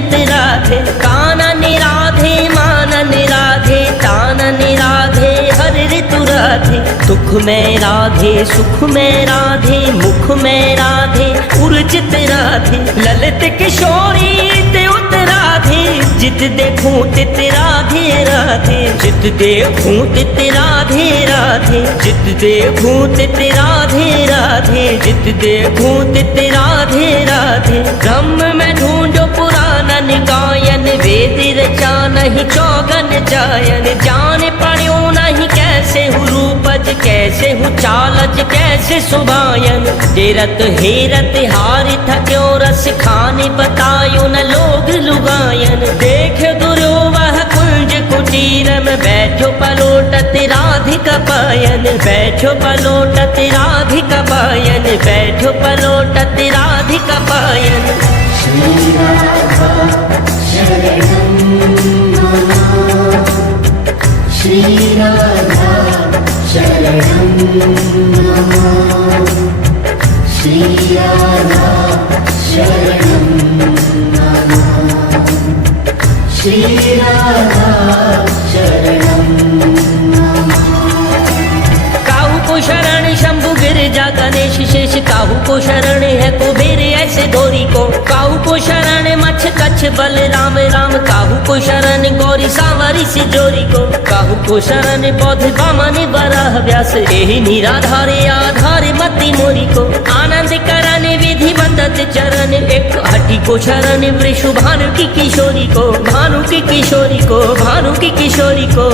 नित राधे। कानन राधे मानन राधे तानन राधे हर ऋतु राधे। दुख में राधे सुख में राधे मुख में राधे उर्जित राधे। ललित किशोरी त्युत राधे जित देखूं तित राधे राधे। जित देखूं तित राधे राधे जित देखूं तित राधे राधे जित देखूं तित राधे राधे। ब्रह्म में ढूंढो पुराणन गायन वेद रचा नहीं चौगन जायन। जान पड़ो नहीं कैसे हूँ रूपज कैसे हूँ चालज कैसे सुभायन। तेरत हेरत हार था क्यों रस खाने बतायो न लोग लुगायन। देख दुर्यो वह कुंज कुटीर में बैठो पलोटत राधिका पायन। बैठो पलोटत राधिका पायन बैठो पलोटत राधिका पायन। श्री राधा शरणं मम श्री राधा शरणं मम श्री राधा शरणं मम श्री राधा शरणं मम। काहू को शरण शंभु गिरिजा गणेश शेष। काहू को शरण है कुबेर ऐसे धोरी को। काहू को शरण मच्छ कच्छ बलराम राम। काहू को शरण गौरी सांवरी से जोरी को। काहू को शरण बौद्ध वामन वराह व्यास। यही निराधारे आधार मति मोरी को। आनंद करण विधि बंदत चरण। एक हटी को शरण वृषु भानु की किशोरी को। भानु की किशोरी को भानु की किशोरी को।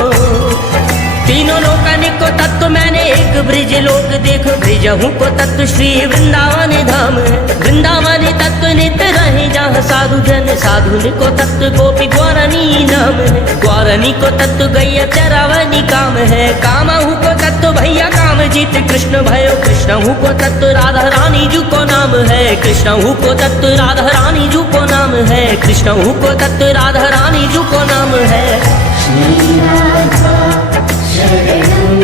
तीनों लोकन को तत्व मैंने एक ब्रिज लोक देखो। ब्रिजहूँ को तत्व श्री वृंदावन धाम है। वृंदावन तत्व नित रहे जहाँ साधु जन। साधु को तत्व गोपी ग्वारनी नाम है। ग्वारनी को तत्व गैया चरावनी काम है। कामहू को तत्व भैया काम जीत कृष्ण भयो। कृष्णहू को तत्व राधा रानी जू को नाम है। कृष्णहू को तत्व राधा रानी जू को नाम है। कृष्णहू को तत्व राधा रानी जू को नाम है। श्री राधा शरणं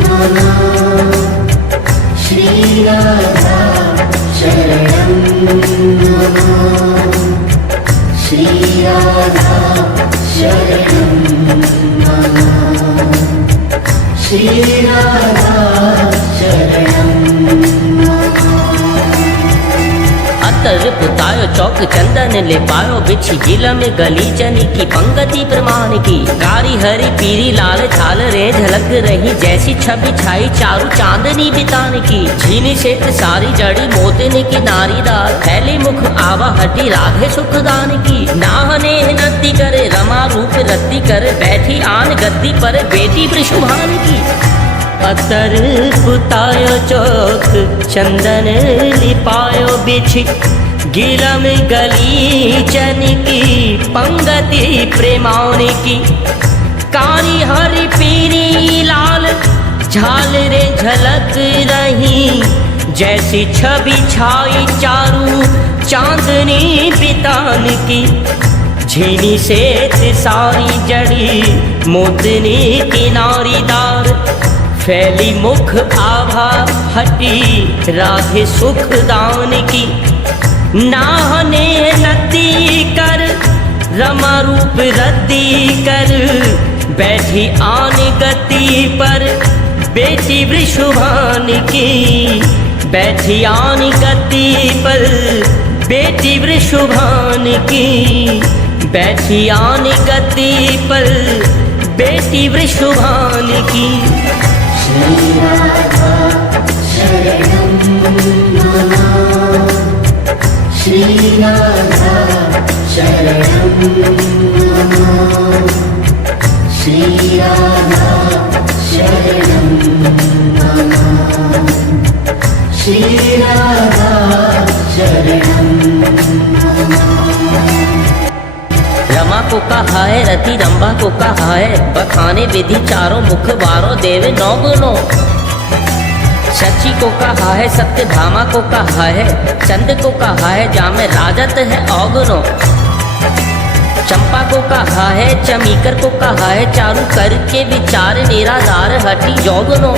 मम श्री राधा शरणं मम श्री राधा शरणं मम श्री राधा शरणं मम। अतर पुतायो चौक चंदन ले पायो। बिछी जिला में गली चनी की पंगति प्रमाण की। कारी हरी पीरी लाल छाल रे झलक रही जैसी छवि छाई चारू चांदनी बितान की। झीनी शेत सारी जड़ी मोतने की नारीदार। फैली मुख आवा हटी राधे सुखदान की। नाहने नती करे रमा रूप रत्ती कर। बैठी आन गद्दी पर बेटी वृषभान की। अतर पुतायो चौक चंदन लिपायो बिछी गिला में गली चन की पंगति प्रेमान की। कारी हरी पीरी लाल झाल रे झलक रही जैसी छवि छाई चारू चांदनी बितान की। झीनी से सारी जड़ी मोतनी की नारीदार। फैली मुख आभा हटी राधे सुखदान की। नाहने नती कर रमा रूप रद्दी कर। बैठी आन गति पर बेटी वृषभान की। बैठी आन गति पर बेटी वृषभान की। बैठी आन गति पर बेटी वृषभान की। श्री राधा शरणं मम श्री राधा शरणं मम श्री राधा शरणं मम श्री राधा शरणं मम। रमा को कहा है रति रंभा को कहा है। बखाने विधि चारों मुख बारो देवे नौ गुनो। शची को कहा है सत्य भामा को कहा है। चंद को कहा है जामे राजत है औगुनो। चंपा को कहा है चमीकर को कहा है। चारू करके विचार निराधार हटी जोगुनो।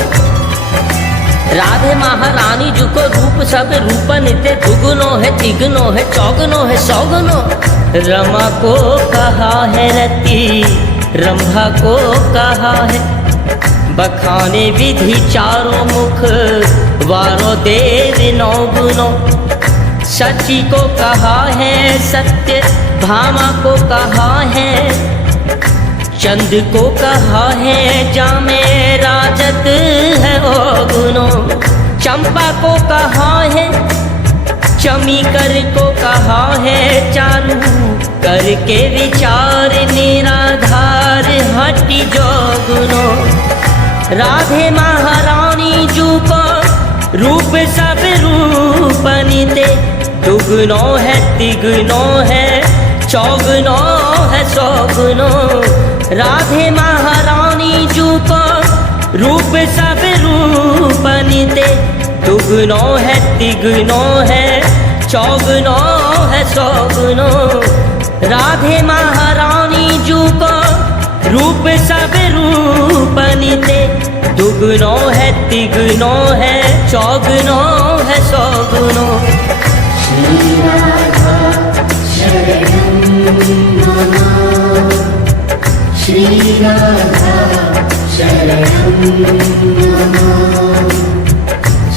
राधे महारानी जू को रूप सब रूपन ते दुगुनो है तिगुनो है चौगुनो है सौगुनो। रमा को कहा है रति, रंभा को कहा है बखाने विधि चारों मुख, वारो देव नौ गुणों। सची को कहा है सत्य, भामा को कहा है, चंद को कहा है जामे राजत है ओ गुणों। चंपा को कहा है, चमीकर को कहा है चालू, करके विचार निराधार हटि जो गुणों। राधे महारानी जू को रूप सब रूपनिते, दुगुणों है तिगुणों है चौगुणों है सौगुणों। राधे महारानी जू को रूप सब रूपनिते, दुगुणों है तिगुणों है चौगुणों है सौगुणों। राधे महारानी जू को रूप सब रूपनिते, दुगुणों है तिगुणों है चौगुणों है सौगुणों। श्री राधा शरणं मम, श्री राधा शरणं मम,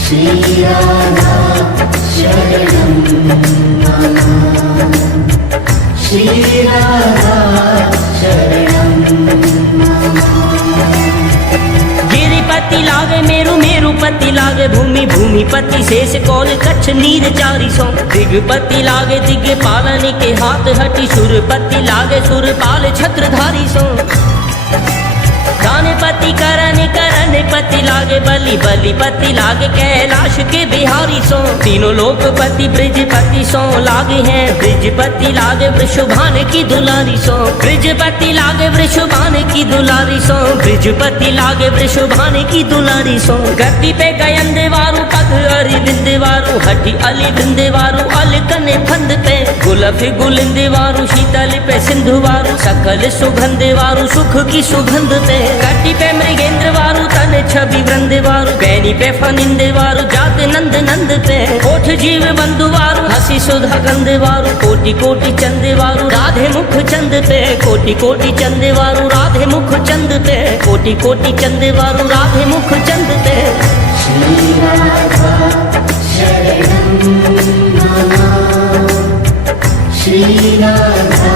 श्री राधा शरणं मम, श्री राधा शरणं मम। गिरिपति लागे मेरु, मेरुपति लागे भूमि, भूमिपति शेष कौल कच्छ नीर चारि सौ। दिगपति लागे दिग्पालन के हाथ हटि, सुरपति लागे सुरपाल छत्रधारी सो। दानपति करण करणपति लागे बलि, बलिपति लागे कैलाश के बिहारी सो। तीनों लोकपति ब्रिजपति सो लागे हैं, ब्रिजपति लागे वृषभान की दुलारी सो। ब्रिजपति लागे वृषभान की दुलारी सो, ब्रिजपति लागे वृषभान की दुलारी सो। गति पे गयंद वारु पग अरिविंद वारु, हटि अली वृंद वारु अलकने फंद पे। गुलफ गुलिंद वारु शीतल पे सिंधु वारु, सकल सुगंध वारु सुख की सुगंध पे। कटी पे मृगेंद्र वारु तन छवि वृंद वारु, बैनी पे फनिंद वारु जात नंद नंद पे। ओठ जीव बंधु वारु हसी सुधा गंध वारु, कोटि कोटि चंद वारु राधे मुख चंद पे। कोटि कोटि चंद वारु राधे मुख चंद पे, कोटि कोटि चंद वारु राधे मुख चंद पे। श्री राधा शरणं मम, श्री राधा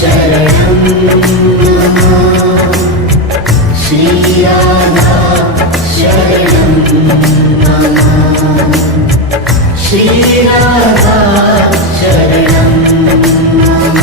शरणं मम, श्री राधा शरणं मम, श्री राधा शरणं मम।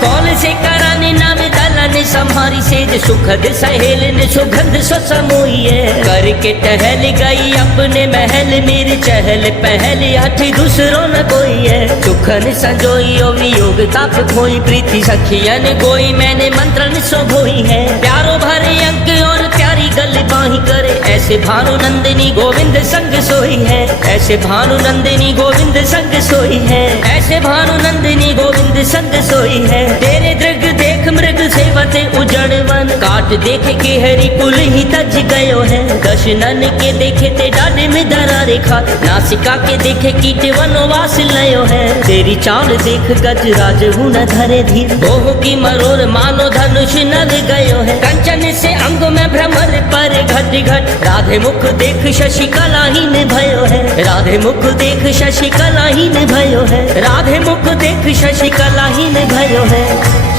कौल से कराने नाम दलन संहारी सेज, सुखद सहेलन सुगंध समोइए। करके टहल गई अपने महल, मेरे चहल पहल हठ दूसरों न कोई है। सुखन संजोई ओ वियोग ताप खोई, प्रीति सखियन गोई मैंने मंत्रन सो भोई है। प्यारो भरे अंक और प्यारी गल बाही करे, ऐसे भानु नंदिनी गोविंद संग सोई है। ऐसे भानु नंदिनी गोविंद संग सोई है, ऐसे भानु नंदिनी गोविंद संग सोई है। तेरे दृग देख मृग सेवते उजड़ वन, काट देखे के हरि कुल ही तज गयो है। दशनन के देखे ते डाले में दरारे खात, नासिका के देखे कीट वनवास लयो है। तेरी चाल देख गजराज हुन धरे धीर, मोह की मरोर मानो धनुष नभ गयो है। कंचन से अंग में भ्रमर पर घट घट, राधे मुख देख शशिकला ही भयो है। राधे मुख देख शशिकला ही भयो है, राधे मुख देख शशिकला ही भयो है।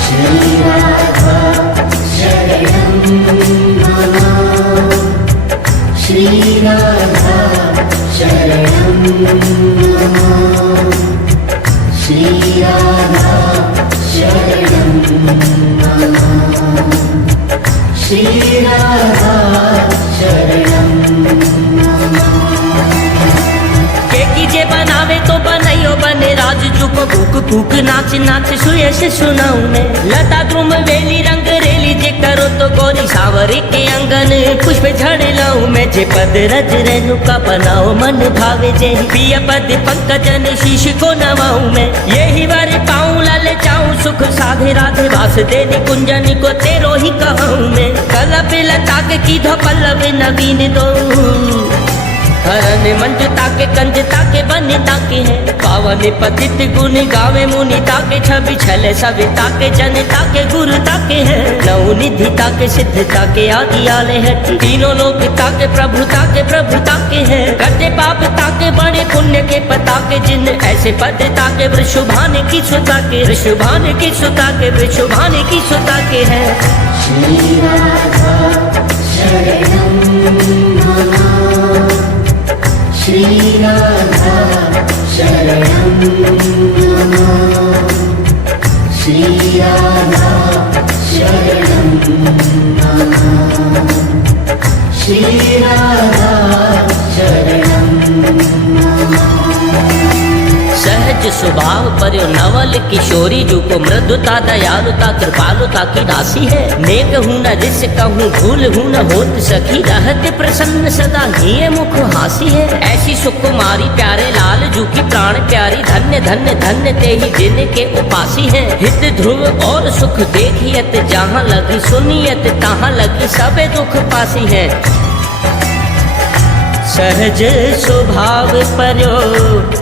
श्री राधा शरणं मम, श्री राधा शरणं मम, श्री राधा शरणं मम, श्री राधा शरणं मम। के कीजे बनावे तो बनाइयो बने राज जुको, कूक कूक नाच नाच सुयश सुनाऊं मैं। लता द्रुम वेली रंग रेली जे करो तो गोरी, सावरी के अंगन पुष्प झड़ लाऊं मैं। जे पद रज रेणुका बनाओ मन भावे, जे पिया पद पंकजन शीश को नवाऊं मैं। यही वर पाऊं लल चाऊं सुख साधे, राधे वास देनी कुंजन को तेरो ही कहूं मैं। कलप लता के की धो पल्लव नवीन दो, हरन मंजुता के कंजता के बनिता के हैं, पावन पतित गुण गावे मुनिता के, छवि छल सविता के, जनता के गुरुता के हैं, नौ निधिता के सिद्धता के आदि आले हैं, तीनों लोकता के प्रभुता के हैं, करते पापता के बड़े पुण्य के पता के, जिन ऐसे पदता के वृषभान की सुता के, वृषभान की सुता के, वृषभान की सुता के हैं। श्री राधा शरणं मम, श्री राधा शरणं मम, श्री राधा शरणं मम, श्री राधा शरणं मम। सहज स्वभाव पर नवल किशोरी जो को मृदुता दयालुता कृपालुता की राशि है, नेक हूँ न रिस कहूँ भूल हूँ न होत सखी, रहते प्रसन्न सदा ही मुख हासी है, ऐसी सुकुमारी प्यारे लाल जू की प्राण प्यारी, धन्य धन्य धन्य ते ही जिनके उपासी है, हित ध्रुव और सुख देखियत जहाँ लगी, सुनियत तहाँ लगी, सबे दुख पासी है। सहज स्वभाव पर्यो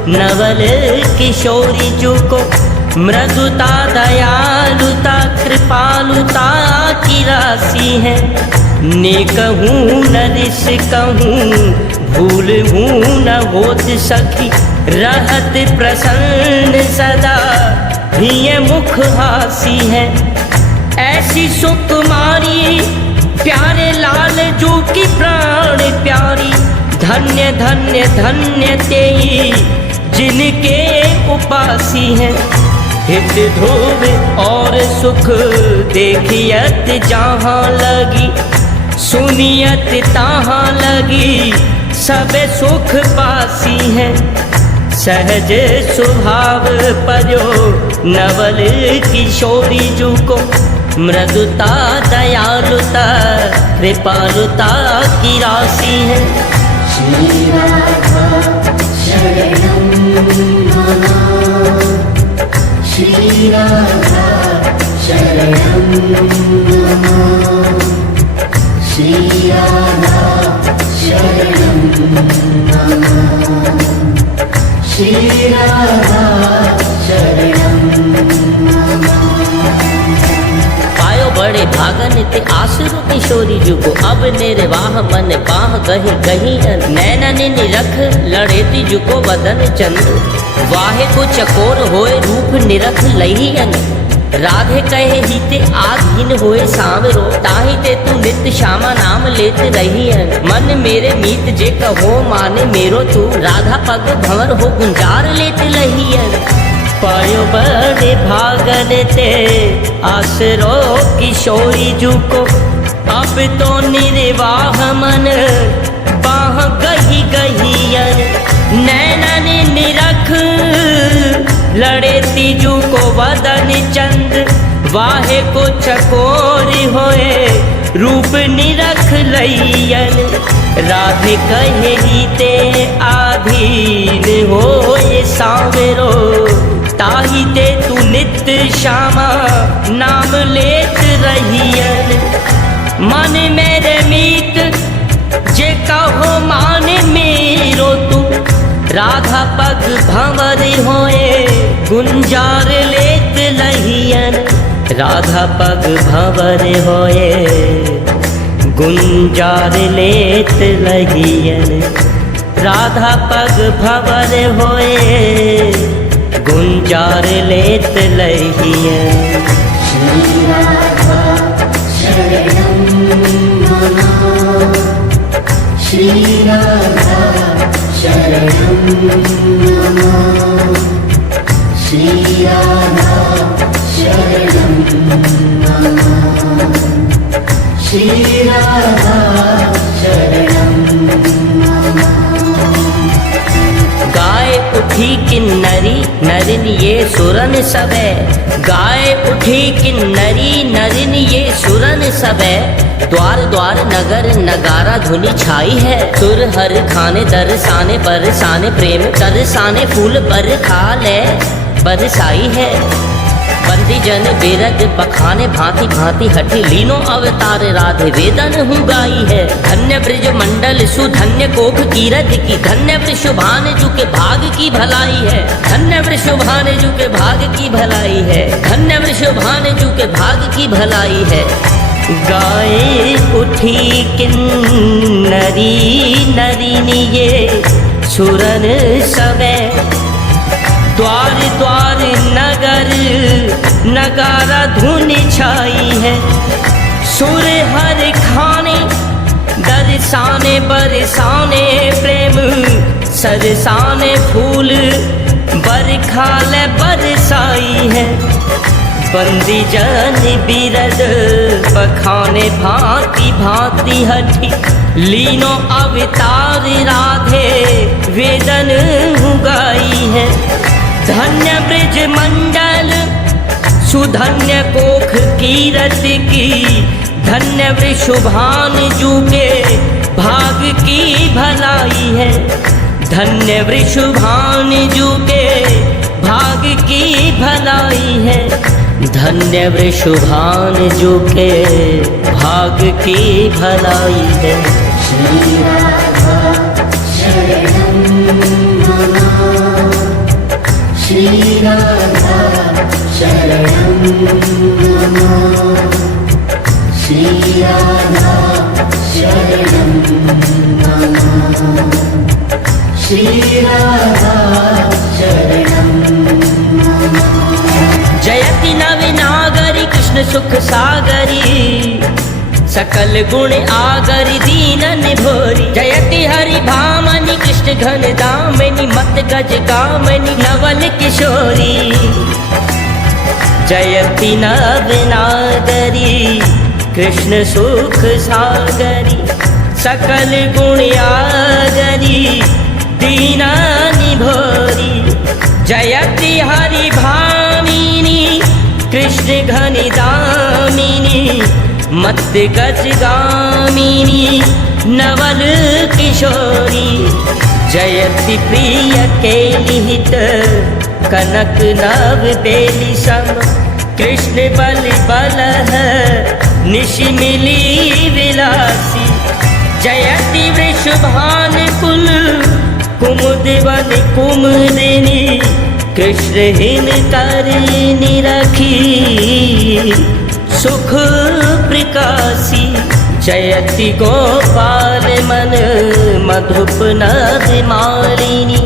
नवल किशोरी जू को मृदुता दयालुता कृपालुता की राशि है, नेक हूँ न रिस कहूँ भूल हूँ न होत सखी, रहत प्रसन्न सदा ही मुख हासी है, ऐसी सुकुमारी प्यारे लाल जू की प्राण प्यारी, धन्य धन्य धन्य तेई जिनके उपासी हैं, हित ध्रुव और सुख देखियत जहाँ लगी, सुनियत तहाँ लगी, सब सुख पासी हैं। सहज स्वभाव पर्यो नवल किशोरी जू को मृदुता दयालुता कृपालुता की राशि है। श्री राधा शरणं मम, श्री राधा शरणं मम, श्री राधा शरणं मम, श्री राधा शरणं मम। पायो बड़े भागन ते आसुर किशोरी जू को, अब निर्वाह मन बाह गही गही, नैनन निरख लड़ेती जू को वदन चंद, वाहे को चकोर होए रूप निरख लहियन, राधे कहे हीते आधीन होए सांवरो, ताही ते तू नित्य श्यामा नाम लेते रहियन, मन मेरे मीत जे कहो माने मेरो तू, राधा पग भंवर हो गुंजार लेते लहियन, पायो बड़े भागन ते आसरो किशोरी जू को, अब तो निर्वाह मन बाह गही गहियन, नैनन निरख लड़े तीजू को वदन चंद, वाहे को चकोरी होए रूप निरख लइयन, राधे कहे हीते आधीन होए सांवरो, ताही ते तू नित्य श्यामा नाम लेत रहियन, मन मेरे मीत जे कहो माने मेरो तू, राधा पग भंवर होए गुंजार लेत लहियन, राधा पग भंवर होए गुंजार लेत लहियन, राधा पग भंवर होए गुंजार लेत लहियन। श्री राधा शरणं मम, श्री राधा शरणं मम, श्री राधा शरणं मम, श्री राधा शरणं मम। गाय उठी किन्नरी नरिन ये सुरन सबे, गाय उठी किन्नरी नरिन ये सुरन सबे, द्वार द्वार नगर नगारा धुनी छाई है, सुर हर खाने दरसाने बरसाने, प्रेम तरसाने फूल बरखा ले बरसाई है, बंदी जन बेरद बखाने भांति भांति हठी लीनो अवतार राधे वेदन हूँ गाई है। धन्य ब्रज मंडल सुधन्य कोख कीरत की धन्य वृषभान जू के भाग की भलाई है। धन्य वृषभान जू के भाग की भलाई है। धन्य वृषभान जू के भाग की भलाई है। गाए उठी किन्नरी नरिनी ये सुरन सवे द्वार द्वार नगर नगारा धुन छाई है। सुर हर खाने दरसाने बरसाने प्रेम सरसाने फूल बरखाल बरसाई है। बंदी जन बिरद बखाने भांति भांति हठी लीनो अवतार राधे वेदन गाई है। धन्य ब्रज मंडल सुधन्य कोख कीरत की धन्य वृषभान जू के भाग की भलाई है। धन्य वृषभान जू के भाग की भलाई है। धन्य वृषभान जू के भाग की भलाई है। श्री राधा शरणं मम श्री राधा शरणं मम श्री राधा शरणं मम श्री राधा शरणं मम। जयति नवनागरी कृष्ण सुख सागरी सकल गुण आगरी दीनन भोरी। जयति हरि भामनि कृष्ण घन दामिनी मत गज गामिनी नवल किशोरी। जयति नवनागरी कृष्ण सुख सागरी सकल गुण आगरी दीनन भोरी। जयति हरि भामिनी कृष्ण घन दामिनी मत गज गामिनी नवल किशोरी। जयति प्रिय केलिहित कनक नव बेली सम कृष्ण बल बलह निशि मिली विलासी। जयति वृषभान कुल कुमुद वन कुमुदिनी कृष्ण हिन करनी रखी सुख प्रकाशी। जयति गोपाल मन मधुप नद मालिनी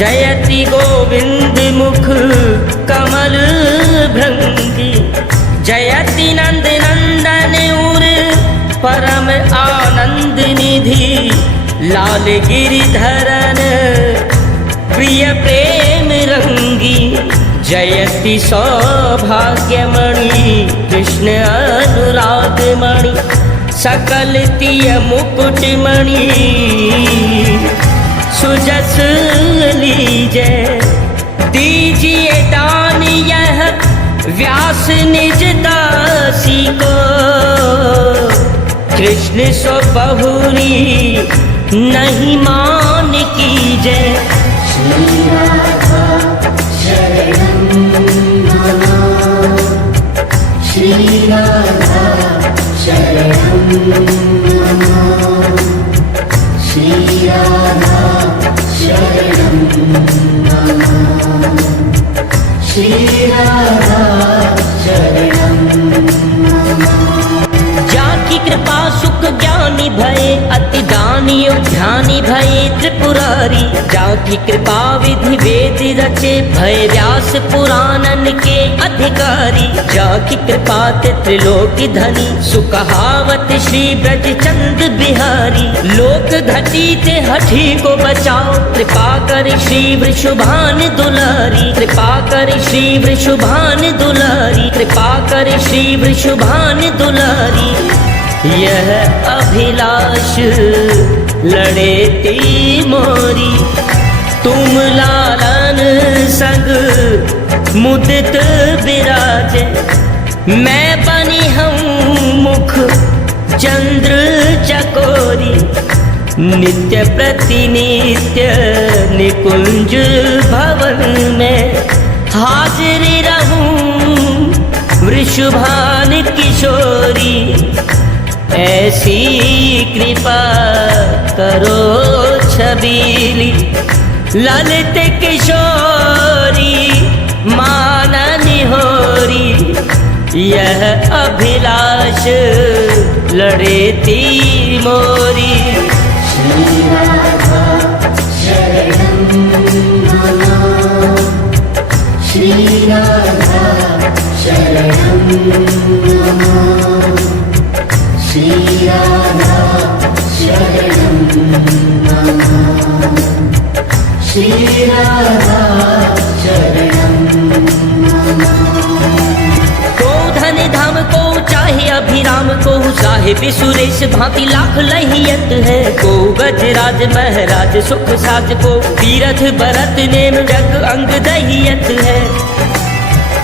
जयति गोविंद मुख कमल भृंगी। जयति नंद नंदन उर परम आनंद निधि लाल गिरिधरन प्रिय प्रेम रंगी। जयति सौभाग्यमणि कृष्ण अनुरागमणि सकल तिय मुकुटमणि सुजस लीजय। दीजिए दान यह व्यास निज दासी को कृष्ण सो बहुरी नहीं मान कीजय। श्री राधा शरणं मम श्री राधा शरणं मम श्री राधा शरणं मम श्री राधा शरणं मम। जाकी कृपा सुख ज्ञानी भये अति दानी ध्यानी भये त्रिपुरारी। जाकी कृपा विधि वेद रचे भय व्यास पुराणन के अधिकारी। जाकी कृपा ते त्रिलोकी धनी सुकहावत श्री ब्रज चंद बिहारी। लोक घटी ते हठी को बचाओ कृपा कर श्री वृषभान दुलारी। कृपा कर श्री वृषभान दुलारी। कृपा कर श्री वृषभान दुलारी। यह अभिलाष लड़ेती मोरी तुम लालन संग मुदित विराजे। मैं बनी हूँ मुख चंद्र चकोरी नित्य प्रतिनित्य निकुंज भवन में हाजिर रहूं शुभान किशोरी, ऐसी कृपा करो छबीली। ललित किशोरी माननी होरी, यह अभिलाष लड़ेती मोरी। श्री राधा शरणं मम, श्री राधा शरणं मम, श्री राधा शरणं मम, श्री राधा शरणं मम। को धन धाम को चाहे अभिराम को, साहिब सुरेश भांति लाख लहियत है। को गजराज महराज सुख साज को, तीरथ भरत नेम जग अंग दहियत है।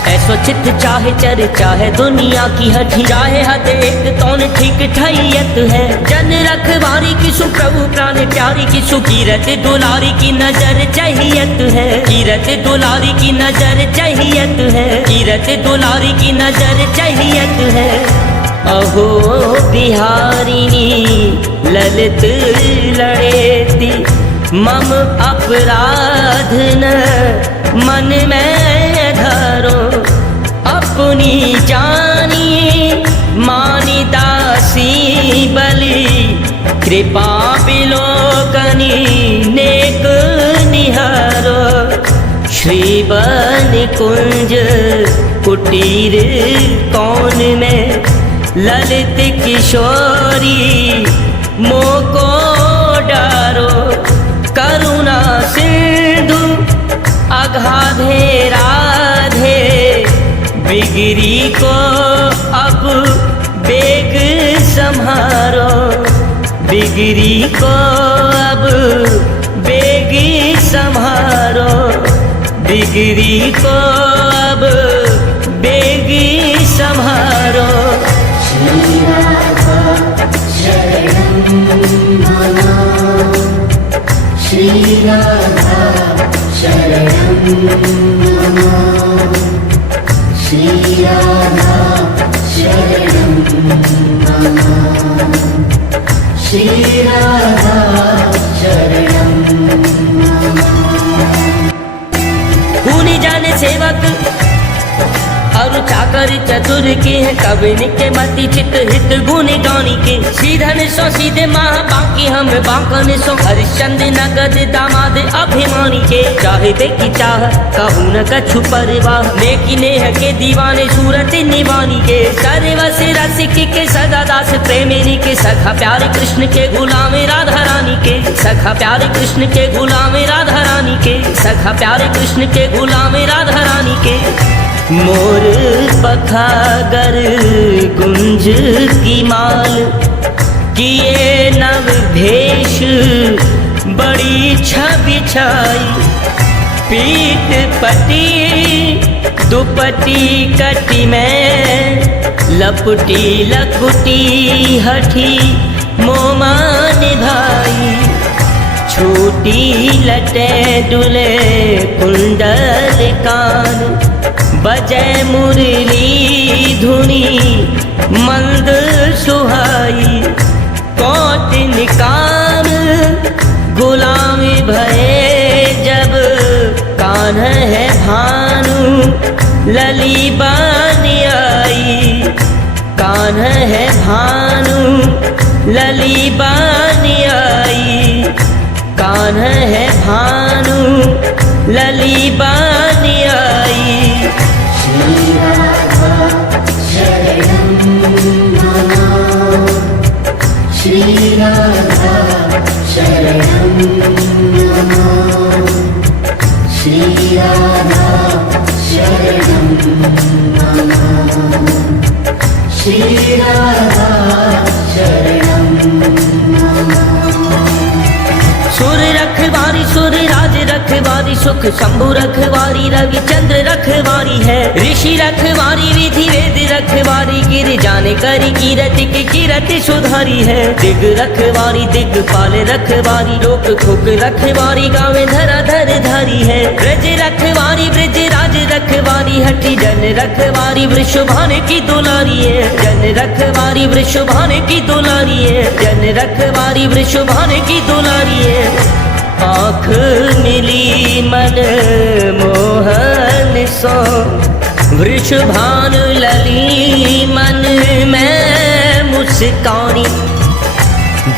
ऐसो चित्त चाहे चर्चा है दुनिया की हठी, चाहे हद एक तौन ठीक ठैयत है। जन रखवारी की सु प्रभु प्राण प्यारी की सु, कीरत दुलारी की नजर चाहियत है। कीरत दुलारी की नजर चाहियत है। कीरत दुलारी की नजर चाहियत है। अहो बिहारिणी ललित लड़ेती, मम अपराध न मन में धरो। अपनी जानी मानी दासी बलि, कृपा बिलोकनी नेक निहारो। श्री बन कुंज कुटीर कौन में, ललित किशोरी मोको डारो। करुणा सिंधु अगाधे राधे, बिगड़ी को अब बेग संहारो। बिगड़ी को अब बेग संहारो। बिगड़ी को अब बेग संहारो। श्री राधा शरणं मम, श्री राधा शरणं मम, श्री राधा शरणं मम, श्री राधा शरणं मम। गुनी जाने सेवक और चाकर चतुर के हैं, कबिन के मति चित हित गुण गानी के। सीधन सो सीधे माह बाकी हम बांकन सो, हरिश्चंद्र नगद दामाद अभिमानी के। चाहे देखी चाह कहूँ न कछु परवाह, नेकी नेह के दीवाने सूरत निवानी के। सर्वस रसिक के सदा दास प्रेमिनी के, सखा प्यारे कृष्ण के गुलाम राधा रानी के। सखा प्यारे कृष्ण के गुलाम राधा रानी के। सखा प्यारे कृष्ण के गुलाम राधा रानी के। मोर पखागर गुंज की माल, किए नव भेष बड़ी छवि छाई। पीठ पटी दुपटी कटी में, लपटी लकुटी हठी मोमान भाई। छोटी लटे डुले कुंडल कान, बजय मुरली धुनी मंद सुहाई। कोट निकाम गुलाम भये जब, कान्ह है भानु लली बानी आई। कान्ह है भानु लली बानी आई। कान्ह है भानु लली बानी आई। श्री राधा शरणं मम, श्री राधा शरणं मम, श्री राधा शरणं मम, श्री राधा शरणं मम। सुर रखवारी सुर राज रखवारी, सुख शंभु रखवारी, रविचंद्र रखवारी है। ऋषि रखवारी विधि वेद रखवारी गिर जाने करी कीरत की कीरत सुधारी है। दिग रखवारी दिगपाल रखवारी रोक ठोक रखवारी गावे धरा धर धारी है। ब्रज रखवारी ब्रज राज रखवारी हठी जन रखवारी वृषभान की दुलारी है। जन रखवारी वृषभान की दुलारी है। जन रखवारी वृषभान की दुलारी है। आँख मिली मन मोहन सो वृषभान लली मन में मुस्कानी।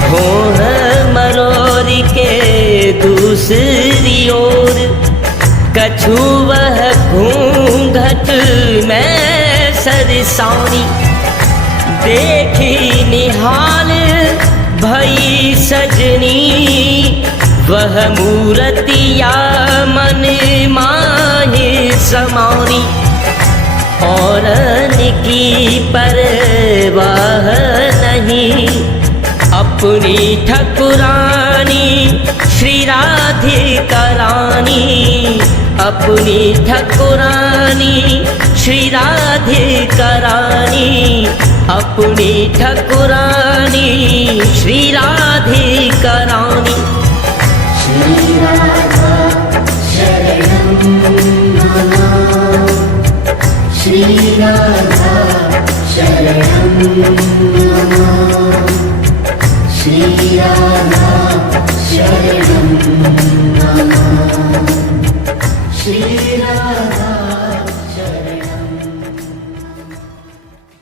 भोह मरोरी के दूसरी ओर कछु वह घूंघट में सरसानी। देखी निहाल भई सजनी वह मूर्तिया मन माहे समानी। औरन की परवाह नहीं अपनी ठकुरानी श्री राधिका रानी। अपनी ठकुरानी श्री राधिका रानी। अपनी ठकुरानी श्री राधिका रानी। श्री राधा शरणं मम। श्री राधा शरणं